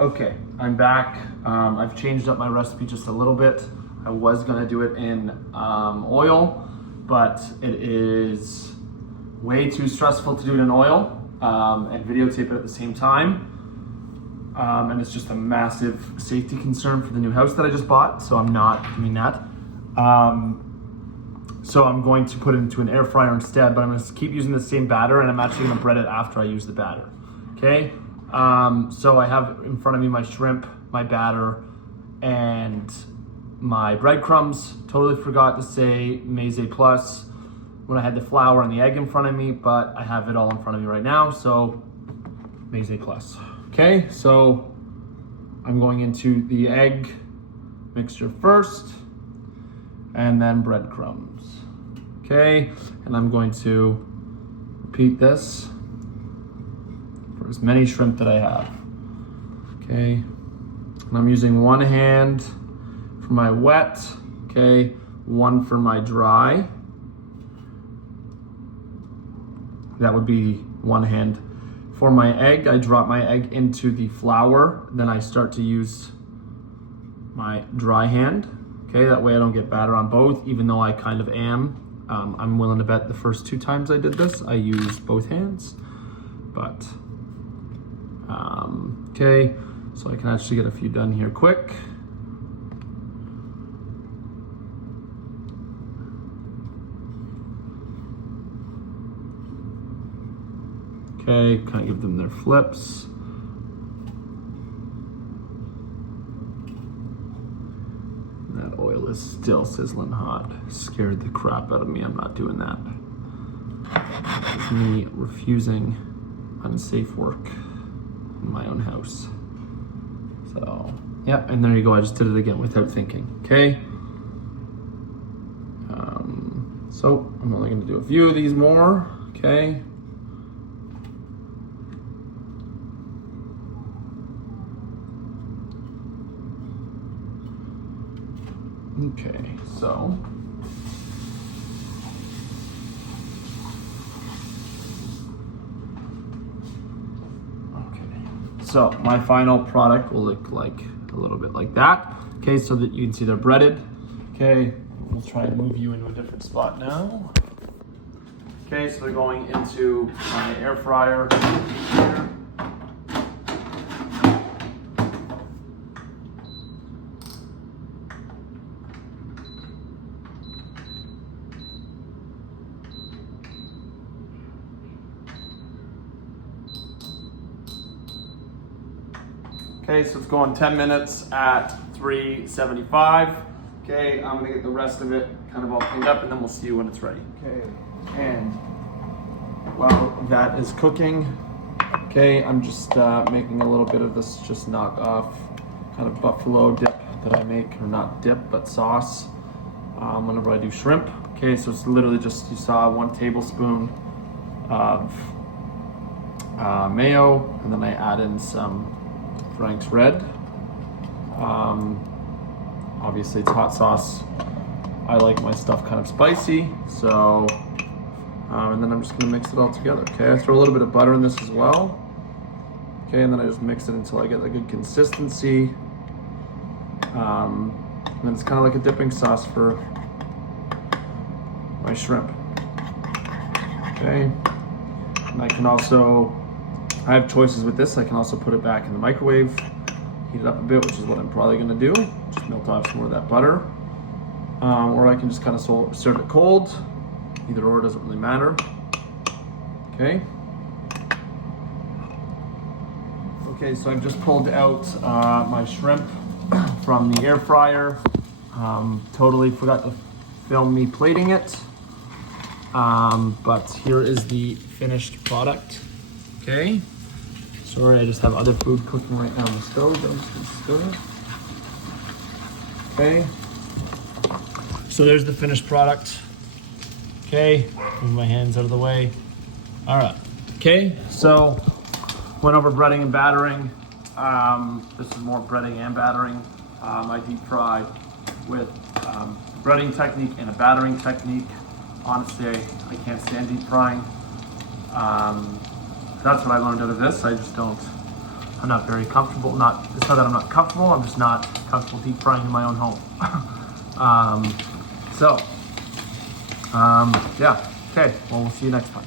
Okay, I'm back. I've changed up my recipe just a little bit. I was gonna do it in oil, but it is way too stressful to do it in oil and videotape it at the same time. And it's just a massive safety concern for the new house that I just bought, so I'm not doing that. So I'm going to put it into an air fryer instead, but I'm gonna keep using the same batter, and I'm actually gonna bread it after I use the batter, okay? So I have in front of me my shrimp, my batter, and my breadcrumbs. Totally forgot to say Maize Plus when I had the flour and the egg in front of me, but I have it all in front of me right now, so Maize Plus. Okay, so I'm going into the egg mixture first, and then breadcrumbs. Okay, and I'm going to repeat this for as many shrimp that I have. Okay, and I'm using one hand for my wet, okay, one for my dry. That would be one hand. For my egg, I drop my egg into the flour, then I start to use my dry hand. Okay, that way I don't get batter on both, even though I kind of am. I'm willing to bet the first 2 times I did this, I used both hands. But, okay, so I can actually get a few done here quick. Okay, kind of give them their flips. That oil is still sizzling hot. Scared the crap out of me. I'm not doing that. It's me refusing unsafe work in my own house. So, yeah, and there you go. I just did it again without thinking, okay? So I'm only gonna do a few of these more, okay? Okay, so so my final product will look like a little bit like that. Okay, so that you can see they're breaded. Okay, we'll try and move you into a different spot now. Okay, so they're going into my air fryer here. Okay, so it's going 10 minutes at 375. Okay, I'm gonna get the rest of it kind of all cleaned up, and then we'll see you when it's ready. Okay, and while that is cooking, okay, I'm just making a little bit of this just knock off kind of buffalo dip that I make, or not dip, but sauce, whenever I do shrimp. Okay, so it's literally just, you saw 1 tablespoon of mayo, and then I add in some Frank's Red. Obviously it's hot sauce. I like my stuff kind of spicy, so and then I'm just gonna mix it all together. Okay, I throw a little bit of butter in this as well. Okay, and then I just mix it until I get a good consistency. And then it's kind of like a dipping sauce for my shrimp. Okay, and I can also, I have choices with this. I can also put it back in the microwave, heat it up a bit, which is what I'm probably gonna do. Just melt off some more of that butter. Or I can just kind of serve it cold. Either or, doesn't really matter. Okay. Okay, so I've just pulled out my shrimp from the air fryer. Totally forgot to film me plating it. But here is the finished product. Okay. Sorry, I just have other food cooking right now on the stove. Okay. So there's the finished product. Okay, move my hands out of the way. All right. Okay, so went over breading and battering. This is more breading and battering. I deep fry with breading technique and a battering technique. Honestly, I can't stand deep frying. That's what I learned out of this. I just don't I'm not very comfortable. It's not that I'm not comfortable. I'm just not comfortable deep frying in my own home. Yeah. Okay. Well, we'll see you next time.